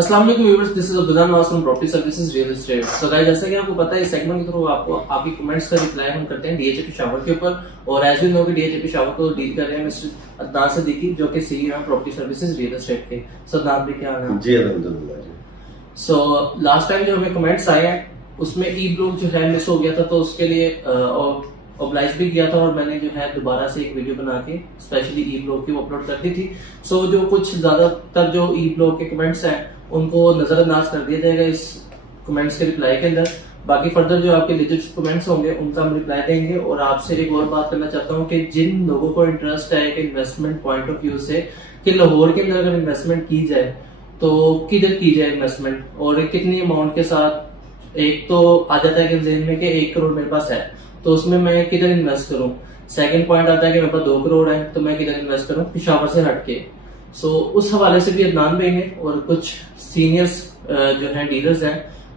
अस्सलाम वालेकुम viewers, this is Abdullah Nawaz from property services real estate. So guys, जैसा कि आपको पता है इस सेगमेंट के थ्रू आपको आपकी कमेंट्स का रिप्लाई हम करते हैं डीएचए पेशावर के ऊपर। और एज वी नो कि डीएचए पेशावर को डील कर रहे हैं मिस्टर अदनान सिद्दीकी, जो कि सीईओ हैं प्रॉपर्टी सर्विसेज रियल एस्टेट के। सो अदनान भी क्या हाल है? जी अल्हम्दुलिल्लाह जी। सो लास्ट टाइम जो हमें कमेंट्स आए हैं उसमें ई ब्लॉग जो है मिस हो गया था, तो उसके लिए ऑब्लाइज भी किया था और मैंने जो है दोबारा से एक वीडियो बना के स्पेशली ई ब्लॉग की अपलोड कर दी थी। सो जो कुछ ज्यादातर जो ई ब्लॉग के कमेंट्स हैं उनको नजरअंदाज कर दिया जाएगा इस कमेंट्स के रिप्लाई के अंदर। बाकी फर्दर जो आपके लिजिट कमेंट्स होंगे उनका हम रिप्लाई देंगे। और आपसे एक और बात करना चाहता हूँ कि जिन लोगों को इंटरेस्ट है कि इन्वेस्टमेंट पॉइंट ऑफ व्यू से कि लाहौर के अंदर अगर इन्वेस्टमेंट की जाए तो किधर की जाए इन्वेस्टमेंट और कितनी अमाउंट के साथ। एक तो आ जाता है कि जेहन में कि 1 करोड़ मेरे पास है तो उसमें मैं किधर इन्वेस्ट करूं। सेकंड पॉइंट आता है कि मेरे पास 2 करोड़ है तो मैं किधर इन्वेस्ट करूं पेशावर से हटके। सो उस हवाले से भी अदनान भाई ने और कुछ सीनियर्स जो हैं डीलर्स हैं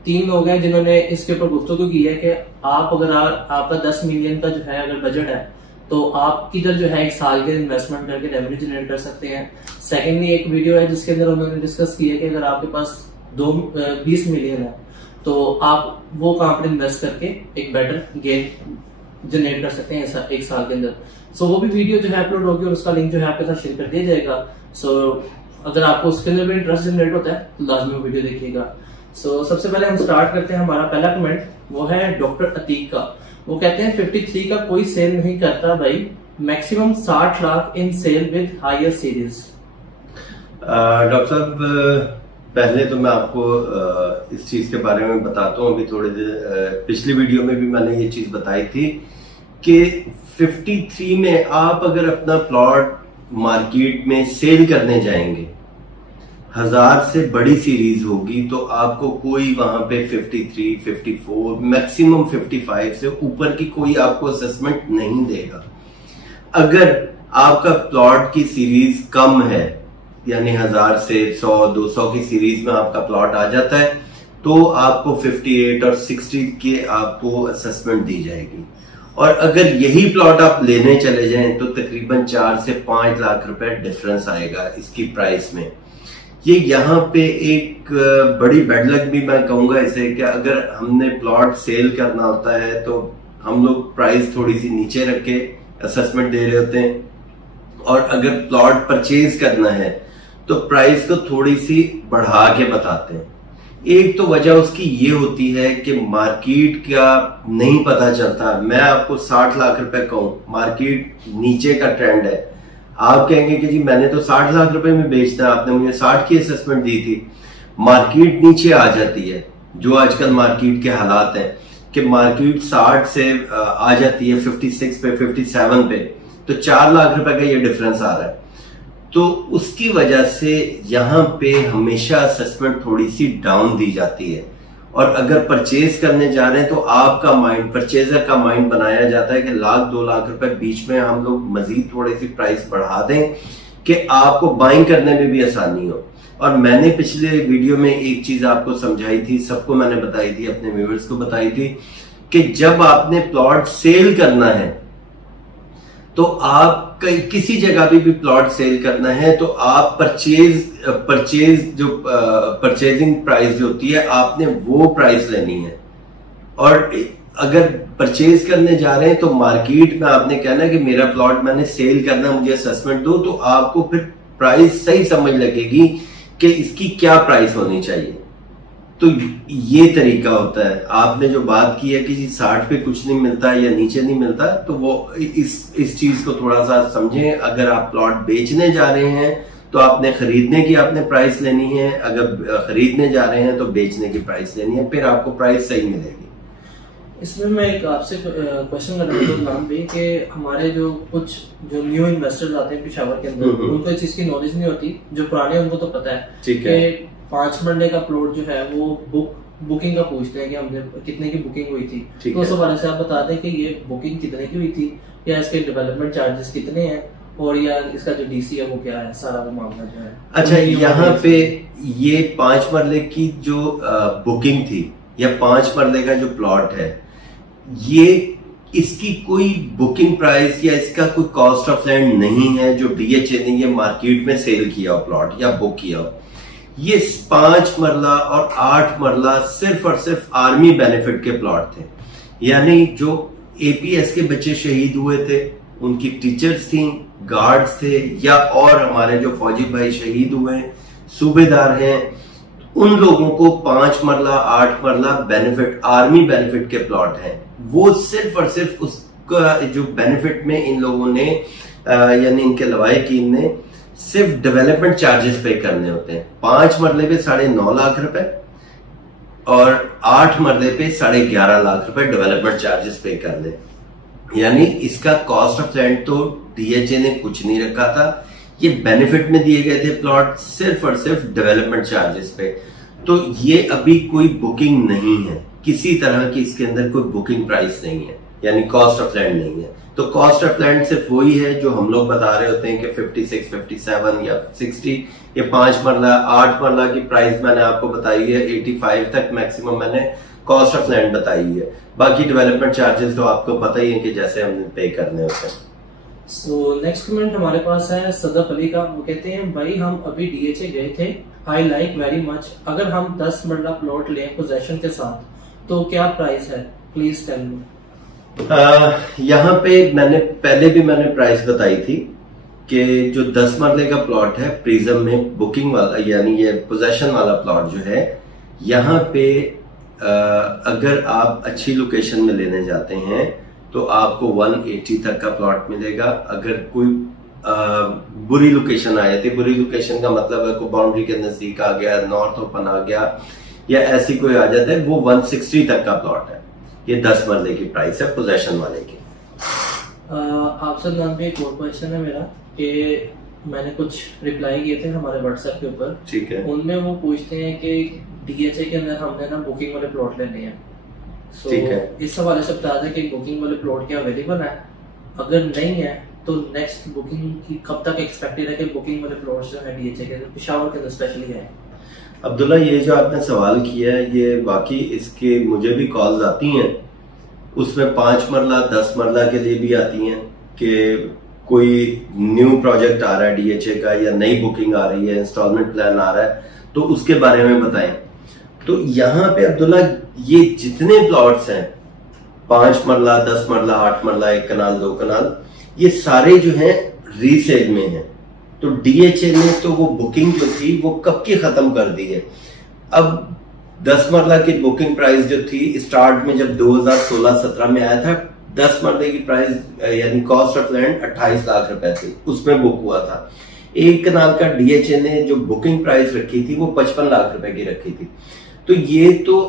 3 लोग हैं जिन्होंने इसके ऊपर गुफ्तगू की है कि आप अगर आपका 10 मिलियन का जो है अगर बजट है तो आप किधर जो है 1 साल के इन्वेस्टमेंट करके रेवेन्यू जनरेट कर सकते हैं। सेकेंडली एक वीडियो है जिसके अंदर उन्होंने डिस्कस किया कि अगर आपके पास 20 मिलियन है तो आप वो कहां पर इन्वेस्ट करके एक बेटर गेन जनरेट कर सकते हैं 1 साल के अंदर। सो वो भी वीडियो जो है अपलोड होगी और उसका लिंक जो है आपके साथ शेयर कर दिया जाएगा। सो अगर आपको उसके अंदर भी इंटरेस्ट जनरेट होता है तो लाजमी वो वीडियो देखिएगा। सो सबसे पहले हम स्टार्ट करते हैं। हमारा पहला कमेंट वो है डॉक्टर अतीक का। वो कहते हैं 53 का कोई सेल नहीं करता भाई, maximum 60 lakh in sale with higher series. Doctor साहब, पहले तो मैं आपको इस चीज के बारे में बताता हूँ। अभी थोड़े दिन पिछली वीडियो में भी मैंने ये चीज बताई थी कि 53 में आप अगर अपना प्लॉट मार्केट में सेल करने जाएंगे, 1000 से बड़ी सीरीज होगी तो आपको कोई वहां पे 53, 54, मैक्सिमम 55 से ऊपर की कोई आपको असेसमेंट नहीं देगा। अगर आपका प्लॉट की सीरीज कम है, यानी 1000 से 100, 200 की सीरीज में आपका प्लॉट आ जाता है तो आपको 58 और 60 की आपको असेसमेंट दी जाएगी। और अगर यही प्लॉट आप लेने चले जाएं तो तकरीबन 4 से 5 लाख रुपए डिफरेंस आएगा इसकी प्राइस में। ये यहाँ पे एक बड़ी बैड लक भी मैं कहूंगा इसे कि अगर हमने प्लॉट सेल करना होता है तो हम लोग प्राइस थोड़ी सी नीचे रख के असेसमेंट दे रहे होते हैं, और अगर प्लॉट परचेज करना है तो प्राइस को थोड़ी सी बढ़ा के बताते हैं। एक तो वजह उसकी ये होती है कि मार्केट का नहीं पता चलता। मैं आपको 60 लाख रुपए कहूं, मार्केट नीचे का ट्रेंड है, आप कहेंगे कि जी मैंने तो 60 लाख रुपए में बेचना, आपने मुझे 60 की असेसमेंट दी थी। मार्केट नीचे आ जाती है, जो आजकल मार्केट के हालात हैं कि मार्केट 60 से आ जाती है 56 पे, 57 पे, तो 4 लाख रुपए का ये डिफरेंस आ रहा है। तो उसकी वजह से यहाँ पे हमेशा असेसमेंट थोड़ी सी डाउन दी जाती है। और अगर परचेज करने जा रहे हैं तो आपका माइंड, परचेजर का माइंड बनाया जाता है कि 1-2 लाख रुपए बीच में हम लोग मजीद थोड़ी सी प्राइस बढ़ा दें कि आपको बाइंग करने में भी आसानी हो। और मैंने पिछले वीडियो में एक चीज आपको समझाई थी, सबको मैंने बताई थी, अपने व्यूअर्स को बताई थी कि जब आपने प्लॉट सेल करना है तो आप किसी जगह भी प्लॉट सेल करना है तो आप परचेजिंग प्राइस जो होती है आपने वो प्राइस लेनी है। और अगर परचेज करने जा रहे हैं तो मार्केट में आपने कहना है कि मेरा प्लॉट मैंने सेल करना, मुझे असेसमेंट दो, तो आपको फिर प्राइस सही समझ लगेगी कि इसकी क्या प्राइस होनी चाहिए। तो ये तरीका होता है। आपने जो बात की है कि जी 60 पे कुछ नहीं मिलता या नीचे नहीं मिलता, तो वो इस चीज को थोड़ा सा समझें। अगर आप प्लॉट बेचने जा रहे हैं तो आपने खरीदने की आपने प्राइस लेनी है, अगर खरीदने जा रहे हैं तो बेचने की प्राइस लेनी है, फिर आपको प्राइस सही मिलेगी। इसमें मैं एक आपसे क्वेश्चन करना चाहता हूँ भी कि हमारे जो कुछ न्यू इन्वेस्टर्स आते हैं पेशावर के अंदर, उनको इस चीज की नॉलेज नहीं होती। जो पुराने उनको तो पता है कि 5 मरले का प्लॉट जो है वो बुकिंग का पूछते हैं कि हमने कितने की बुकिंग हुई थी। तो उस हवाले से आप बता दें कि ये बुकिंग कितने की हुई थी, या इसके डेवलपमेंट चार्जेस कितने हैं, और या इसका जो डीसी है वो क्या है, सारा वो मामला जो है। अच्छा, यहाँ पे ये 5 मरले की जो बुकिंग थी या 5 मरले का जो प्लॉट है, ये इसकी कोई बुकिंग प्राइस या इसका कोई कॉस्ट ऑफ लैंड नहीं है जो डीएचए ने ये मार्केट में सेल किया हो प्लॉट या बुक किया हो। ये 5 मरला और 8 मरला सिर्फ और सिर्फ आर्मी बेनिफिट के प्लॉट थे। यानी जो एपीएस के बच्चे शहीद हुए थे, उनकी टीचर्स थी, गार्ड्स थे, या और हमारे जो फौजी भाई शहीद हुए हैं, सूबेदार हैं, उन लोगों को 5 मरला 8 मरला बेनिफिट, आर्मी बेनिफिट के प्लॉट हैं। वो सिर्फ और सिर्फ उसका जो बेनिफिट में इन लोगों ने यानी इनके लवाहिकीन ने सिर्फ डेवलपमेंट चार्जेस पे करने होते हैं। 5 मरले पे 9.5 लाख रुपए और 8 मरले पे 11.5 लाख रुपए डेवलपमेंट चार्जेस पे कर ले। यानी इसका कॉस्ट ऑफ लैंड तो डीएचए ने कुछ नहीं रखा था, ये बेनिफिट में दिए गए थे प्लॉट सिर्फ और सिर्फ डेवलपमेंट चार्जेस पे। तो ये अभी कोई बुकिंग नहीं है, किसी तरह की इसके अंदर कोई बुकिंग प्राइस नहीं है, यानी कॉस्ट ऑफ लैंड नहीं है। तो कॉस्ट ऑफ लैंड सिर्फ वही है जो हम लोग बता रहे होते हैं कि 56, 57 या 60। ये 5 मरला 8 मरला की प्राइस मैंने आपको बताई है, 85 तक मैक्सिमम मैंने कॉस्ट ऑफ लैंड बताई है। बाकी डेवलपमेंट चार्जेस तो आपको पता ही है कि जैसे हमने पे करने होते हैं। सो नेक्स्ट कमेंट हमारे पास है सदफ अली का। वो कहते हैं भाई हम अभी डीएचए गए थे, आई लाइक वेरी मच, अगर हम 10 मरला प्लॉट लें पोजेशन के साथ तो क्या प्राइस है, प्लीज टेल मी। यहाँ पे मैंने प्राइस बताई थी कि जो 10 मरले का प्लॉट है प्रिज्म में बुकिंग वाला, यानी ये पोजेशन वाला प्लॉट जो है, यहाँ पे अगर आप अच्छी लोकेशन में लेने जाते हैं तो आपको 180 तक का प्लॉट मिलेगा। अगर कोई बुरी लोकेशन आए थे, बुरी लोकेशन का मतलब है कोई बाउंड्री के नजदीक आ गया, नॉर्थ ओपन आ गया, या ऐसी कोई आ जाता है, वो 160 तक का प्लॉट है। ये 10 मरले की प्राइस है पोजेशन वाले की। आपसे नाम पे एक और क्वेश्चन है मेरा कि मैंने कुछ रिप्लाई किए थे हमारे व्हाट्सएप के ऊपर, ठीक है, उनमें वो पूछते हैं कि डीएचए के अंदर हमने ना बुकिंग वाले प्लॉट लेने हैं। ठीक है, इस हवाले से बता दें कि बुकिंग वाले प्लॉट क्या अवेलेबल है, अगर नहीं है तो नेक्स्ट बुकिंग की कब तक एक्सपेक्टेड है कि बुकिंग वाले प्लॉट्स जो है डीएचए के पेशावर के अंदर स्पेशली है। अब्दुल्ला, ये जो आपने सवाल किया है ये वाकई इसके मुझे भी कॉल्स आती हैं, उसमें 5 मरला 10 मरला के लिए भी आती हैं कि कोई न्यू प्रोजेक्ट आ रहा है डीएचए का, या नई बुकिंग आ रही है, इंस्टॉलमेंट प्लान आ रहा है, तो उसके बारे में बताएं। तो यहाँ पे अब्दुल्ला ये जितने प्लॉट्स हैं 5 मरला 10 मरला 8 मरला 1 कनाल 2 कनाल, ये सारे जो हैं रीसेल में हैं। तो डीएचए ने तो वो बुकिंग जो थी वो कब की खत्म कर दी है। अब 10 मरला की बुकिंग प्राइस जो थी स्टार्ट में जब 2016-17 में आया था, 10 मरले की प्राइस यानी कॉस्ट ऑफ लैंड 28 लाख रुपए थी, उसमें बुक हुआ था। 1 कनाल का डीएचए ने जो बुकिंग प्राइस रखी थी वो 55 लाख रुपए की रखी थी। तो ये तो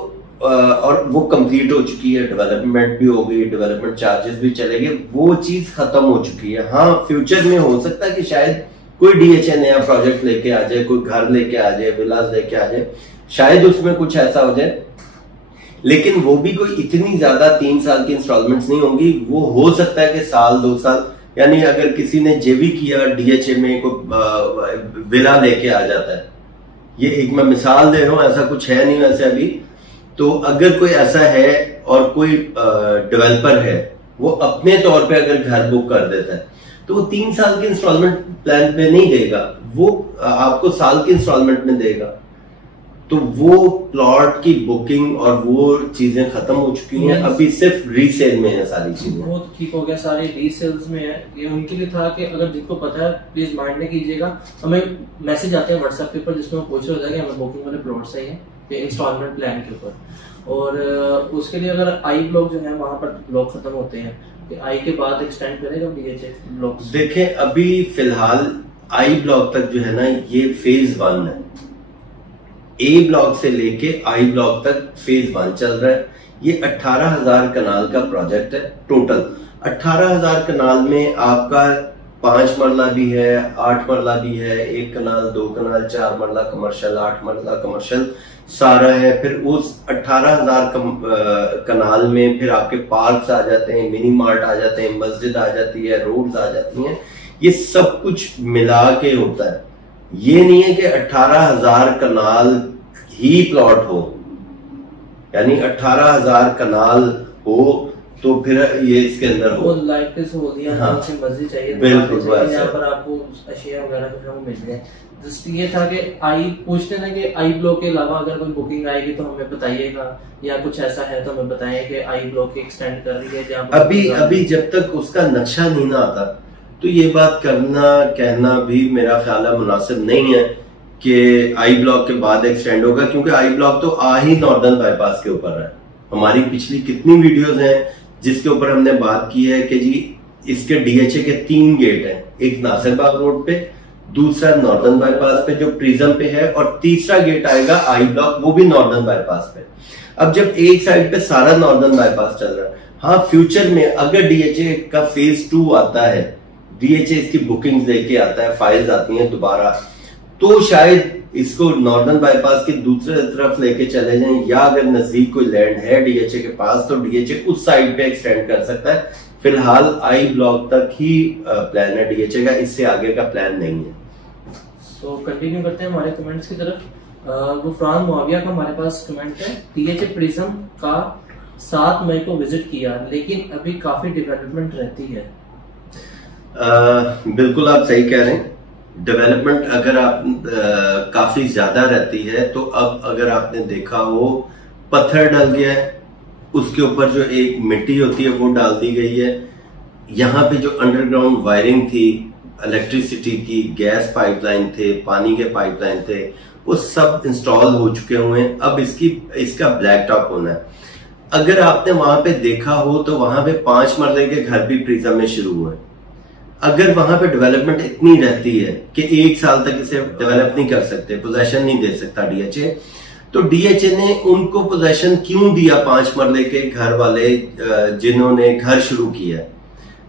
और वो कंप्लीट हो चुकी है, डेवलपमेंट भी हो गई, डेवलपमेंट चार्जेस भी चले गए, वो चीज खत्म हो चुकी है। हाँ, फ्यूचर में हो सकता है कि शायद कोई डीएचए नया प्रोजेक्ट लेके आ जाए, कोई घर लेके आ जाए, विलास लेके आ जाए, शायद उसमें कुछ ऐसा हो जाए, लेकिन वो भी कोई इतनी ज्यादा 3 साल की इंस्टॉलमेंट्स नहीं होंगी। वो हो सकता है कि साल 2 साल, यानी अगर किसी ने जेवी किया डीएचए में कोई विला लेके आ जाता है, ये एक मैं मिसाल दे रहा हूं, ऐसा कुछ है नहीं वैसे अभी। तो अगर कोई ऐसा है और कोई डेवलपर है, वो अपने तौर पे अगर घर बुक कर देता है तो वो 3 साल के इंस्टॉलमेंट प्लान पे नहीं देगा, वो आपको साल के इंस्टॉलमेंट में देगा। तो वो प्लॉट की बुकिंग और वो चीजें खत्म हो चुकी हैं, अभी सिर्फ रीसेल में है सारी चीजें। बहुत ठीक हो गया, सारे रीसेल्स में है। ये उनके लिए था कि अगर जिनको पता है प्लीज माइंड में कीजिएगा। हमें मैसेज आते हैं व्हाट्सएप के ऊपर जिसमें पूछ रहे होता है कि हमें बुकिंग वाले प्लॉट चाहिए इंस्टॉलमेंट प्लान के ऊपर, और उसके लिए अगर आई ब्लॉक जो है वहां पर ब्लॉक खत्म होते हैं, आई के बाद एक्सटेंड करेगा डीएचए ब्लॉक। देखें, अभी फिलहाल आई ब्लॉक तक जो है ना, ये फेज 1 है। ए ब्लॉक से लेके आई ब्लॉक तक फेज 1 चल रहा है। ये 18,000 कनाल का प्रोजेक्ट है टोटल। 18,000 कनाल में आपका 5 मरला भी है, 8 मरला भी है, 1 कनाल 2 कनाल 4 मरला कमर्शियल, 8 मरला कमर्शियल सारा है। फिर उस 18,000 कनाल में फिर आपके पार्क्स आ जाते हैं, मिनी मार्ट आ जाते हैं, मस्जिद आ जाती है, रोड्स आ जाती हैं। ये सब कुछ मिला के होता है। ये नहीं है कि 18,000 कनाल ही प्लॉट हो, यानी 18,000 कनाल हो तो फिर ये इसके अंदर वो लाइफ की सहूलियत मर्जी चाहिए, बिल्कुल यहाँ पर आपको अशिया वगैरह कुछ हमें मिल गए। जस्ट ये था कि आई पूछते ना कि आई ब्लॉक के अलावा अगर कोई बुकिंग आएगी तो हमें बताइएगा, या कुछ ऐसा है तो हमें बताएं कि आई ब्लॉक एक्सटेंड कर रही है जहाँ अभी जब तक उसका नक्शा नहीं ना आता तो ये बात करना कहना भी मेरा ख्याल है मुनासिब नहीं है कि आई ब्लॉक के बाद एक्सटेंड होगा, क्योंकि आई ब्लॉक तो आ ही नॉर्दर्न बाईपास के ऊपर है। हमारी पिछली कितनी वीडियोस हैं जिसके ऊपर हमने बात की है कि जी इसके डीएचए के 3 गेट हैं, एक नासिरबाग रोड पे, दूसरा नॉर्दर्न बाईपास पे जो प्रिज्म पे है, और तीसरा गेट आएगा आई ब्लॉक, वो भी नॉर्दर्न बाईपास पे। अब जब एक साइड पे सारा नॉर्दर्न बाईपास चल रहा है, हाँ फ्यूचर में अगर डीएचए का फेज 2 आता है, डीएचए इसकी बुकिंग्स लेके आता है, फाइल्स आती हैं दोबारा, तो शायद इसको नॉर्दर्न बाईपास की दूसरे तरफ लेके चले जाएं, या अगर नजदीक कोई लैंड है डीएचए के पास तो डीएचए उस साइड पे एक्सटेंड कर सकता है। फिलहाल आई ब्लॉक तक ही प्लान है डीएचए का, इससे आगे का प्लान नहीं है। सो कंटिन्यू करते हैं हमारे कमेंट्स की तरफ। गुफरान मुआविया का हमारे पास कमेंट है, डीएचए प्रिज्म का 7 मई को विजिट किया लेकिन अभी काफी डेवलपमेंट रहती है। बिल्कुल आप सही कह रहे हैं, डेवलपमेंट अगर आप काफी ज्यादा रहती है तो अब अगर आपने देखा हो पत्थर डल गया है, उसके ऊपर जो एक मिट्टी होती है वो डाल दी गई है, यहाँ पे जो अंडरग्राउंड वायरिंग थी, इलेक्ट्रिसिटी की, गैस पाइपलाइन थे, पानी के पाइपलाइन थे, वो सब इंस्टॉल हो चुके हुए हैं। अब इसका ब्लैक टॉप होना है। अगर आपने वहां पे देखा हो तो वहां पे 5 मरले के घर भी प्रिज्म में शुरू हुए। अगर वहां पे डेवलपमेंट इतनी रहती है कि 1 साल तक इसे डेवलप नहीं कर सकते, पोजेशन नहीं दे सकता डीएचए, तो डीएचए ने उनको पोजेशन क्यों दिया 5 मरले के घर वाले जिन्होंने घर शुरू किया?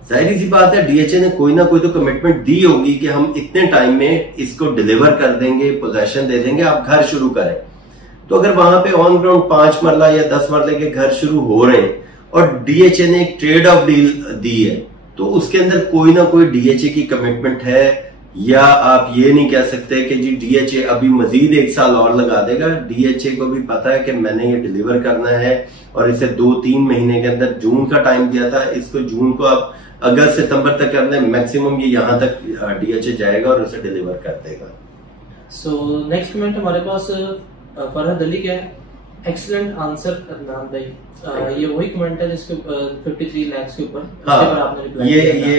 जाहिर सी बात है डीएचए ने कोई ना कोई तो कमिटमेंट दी होगी कि हम इतने टाइम में इसको डिलीवर कर देंगे, पोजेशन दे देंगे, आप घर शुरू करें। तो अगर वहां पे ऑन ग्राउंड 5 मरला या 10 मरले के घर शुरू हो रहे हैं और डीएचए ने एक ट्रेड ऑफ डील दी है, तो उसके अंदर कोई ना कोई डीएचए की कमिटमेंट है। या आप ये नहीं कह सकते कि जी डीएचए अभी मजीद 1 साल और लगा देगा। डीएचए को भी पता है कि मैंने ये डिलीवर करना है और इसे 2-3 महीने के अंदर, जून का टाइम दिया था, इसको जून को आप अगस्त सितंबर तक कर दें, मैक्सिमम ये यहाँ तक डीएचए जाएगा और उसे डिलीवर कर देगा। सो नेक्स्ट कमेंट हमारे पास फरहद अली का है, एक्सीलेंट आंसर अदनान भाई। ये वही कमेंट है जिसके 53 लाख के ऊपर, हाँ, आपने रिप्लाई किया ये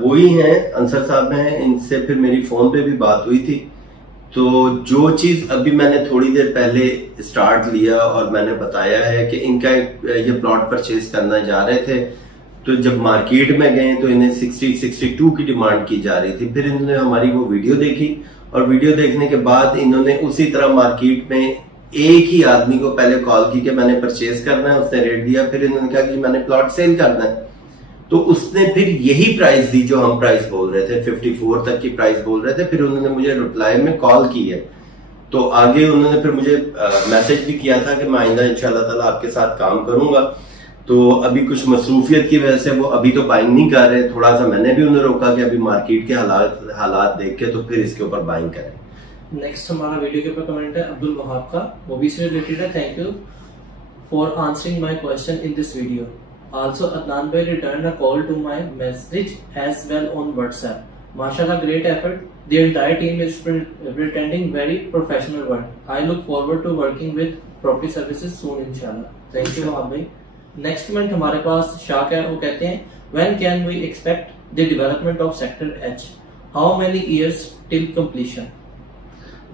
वही हैं, अंसर साहब हैं। इनसे फिर मेरी फोन पे भी बात हुई थी। तो जो चीज अभी मैंने थोड़ी देर पहले स्टार्ट लिया और मैंने बताया है कि इनका ये प्लॉट परचेज करना जा रहे थे, तो जब मार्केट में गए तो इन्हें 60-62 की डिमांड की जा रही थी। फिर इन्होंने हमारी वो वीडियो देखी और वीडियो देखने के बाद इन्होंने उसी तरह मार्केट में एक ही आदमी को पहले कॉल की कि मैंने परचेज करना है, उसने रेट दिया, फिर इन्होंने कहा कि मैंने प्लॉट सेल करना है, तो उसने फिर यही प्राइस दी जो हम प्राइस बोल रहे थे, 54 तक की प्राइस बोल रहे थे। फिर उन्होंने मुझे रिप्लाई में कॉल की है, तो आगे उन्होंने फिर मुझे मैसेज भी किया था कि मैं आइंदा इंशाल्लाह ताला आपके साथ काम करूंगा। तो अभी कुछ मसरूफियत की वजह से वो अभी तो बाइंग नहीं कर रहे। थोड़ा सा मैंने भी उन्हें रोका कि अभी मार्केट के हालात देख के तो फिर इसके ऊपर बाइंग करें। नेक्स्ट हमारा वीडियो के ऊपर कमेंट है अब्दुल वहाब का, वो भी इससे रिलेटेड है। Thank you for answering my question in this video. Also Adnan भाई return a call to my message as well on WhatsApp. माशाल्लाह, great effort, the entire team is pretending very professional work. I look forward to working with property services soon इंशाल्लाह। Thank you Wahab भाई। Next comment हमारे पास शाक है, वो कहते हैं when can we expect the development of sector H, how many years till completion?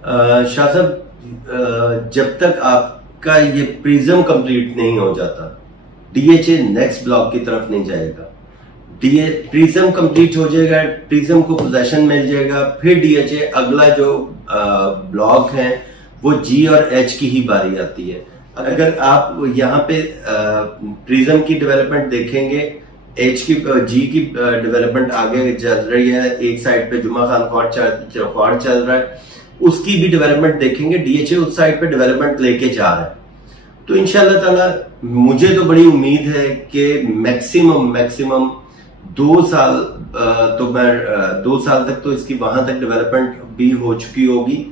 Shah साहब, जब तक आपका ये प्रिज्म कंप्लीट नहीं हो जाता, डीएचए नेक्स्ट ब्लॉक की तरफ नहीं जाएगा। प्रिज्म कंप्लीट हो जाएगा, प्रिज्म को पोजेशन मिल जाएगा, फिर डीएचए अगला जो ब्लॉक है वो जी और एच की ही बारी आती है। अगर आप यहाँ पे प्रिज्म की डेवलपमेंट देखेंगे, एच की जी की डेवलपमेंट आगे चल रही है, एक साइड पे जुमा खान ख्वाड़ चल रहा है, उसकी भी डेवलपमेंट देखेंगे, डीएचए उस साइड पे डेवलपमेंट लेके जा रहा है। तो इंशाल्लाह ताला मुझे तो बड़ी उम्मीद है कि मैक्सिमम 2 साल, तो मैं 2 साल तक तो इसकी वहां तक डेवलपमेंट भी हो चुकी होगी।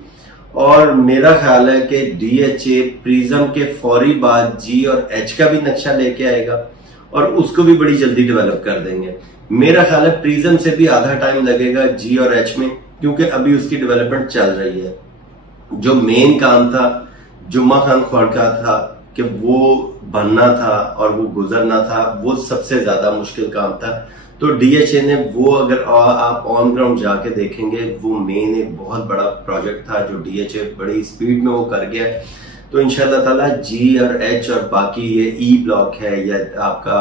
और मेरा ख्याल है कि डीएचए प्रिज्म के फौरी बाद जी और एच का भी नक्शा लेके आएगा और उसको भी बड़ी जल्दी डेवलप कर देंगे। मेरा ख्याल है प्रिज्म से भी आधा टाइम लगेगा जी और एच में, क्योंकि अभी उसकी डेवलपमेंट चल रही है। जो मेन काम था जुम्मा खान ख्वार का था कि वो बनना था और वो गुजरना था, वो सबसे ज्यादा मुश्किल काम था। तो डीएचए ने वो, अगर आप ऑन ग्राउंड जाके देखेंगे, वो मेन एक बहुत बड़ा प्रोजेक्ट था जो डीएचए बड़ी स्पीड में वो कर गया। तो इंशाल्लाह ताला जी और एच और बाकी ये ई ब्लॉक है या आपका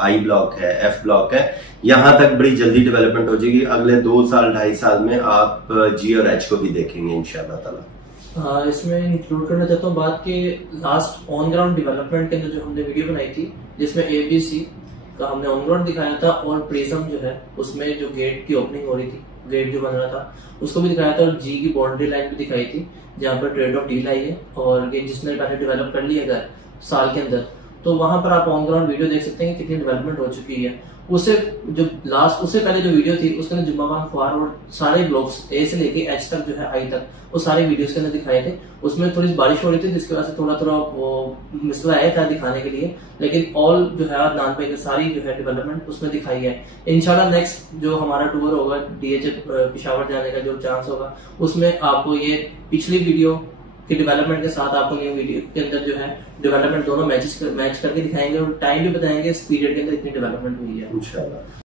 आई ब्लॉक है, एफ ब्लॉक है, यहां तक बड़ी जल्दी डेवलपमेंट हो जाएगी। अगले 2 साल 2.5 साल में आप जी और एच को भी देखेंगे इंशाल्लाह ताला। इसमें इंक्लूड करना चाहता हूँ बात कि लास्ट ऑन ग्राउंड डेवलपमेंट के अंदर जो हमने वीडियो बनाई थी, जिसमें एबीसी का हमने ऑन ग्राउंड दिखाया था और प्रिज्म जो है उसमें जो गेट की ओपनिंग हो रही थी, गेट जो बन रहा था उसको भी दिखाया था, और जी की बाउंड्री लाइन भी दिखाई थी जहाँ पर ट्रेड ऑफ डील आई है और ये जिसने पहले डेवलप कर लिया अगर साल के अंदर, तो वहां पर आप ऑन ग्राउंड वीडियो देख सकते हैं कि कितनी डेवलपमेंट हो चुकी है। उससे पहले जो वीडियो थी उसके अंदर जुम्मा खान ख्वार और सारे ब्लॉक्स ए से लेके एच तक जो है आई तक वो सारे वीडियोस के अंदर दिखाए थे। उसमें थोड़ी बारिश हो रही थी जिसकी वजह से थोड़ा वो मिसला आया था दिखाने के लिए, लेकिन ऑल जो है नान पे सारी जो है डेवलपमेंट उसमें दिखाई है। इंशाल्लाह नेक्स्ट जो हमारा टूर होगा डीएचए पेशावर जाने का जो चांस होगा, उसमें आपको ये पिछली वीडियो की डेवलपमेंट के साथ आपको न्यू वीडियो के अंदर जो है डेवलपमेंट दोनों मैच करके दिखाएंगे और टाइम भी बताएंगे इस पीरियड के अंदर इतनी डेवलपमेंट हुई है इंशाल्लाह।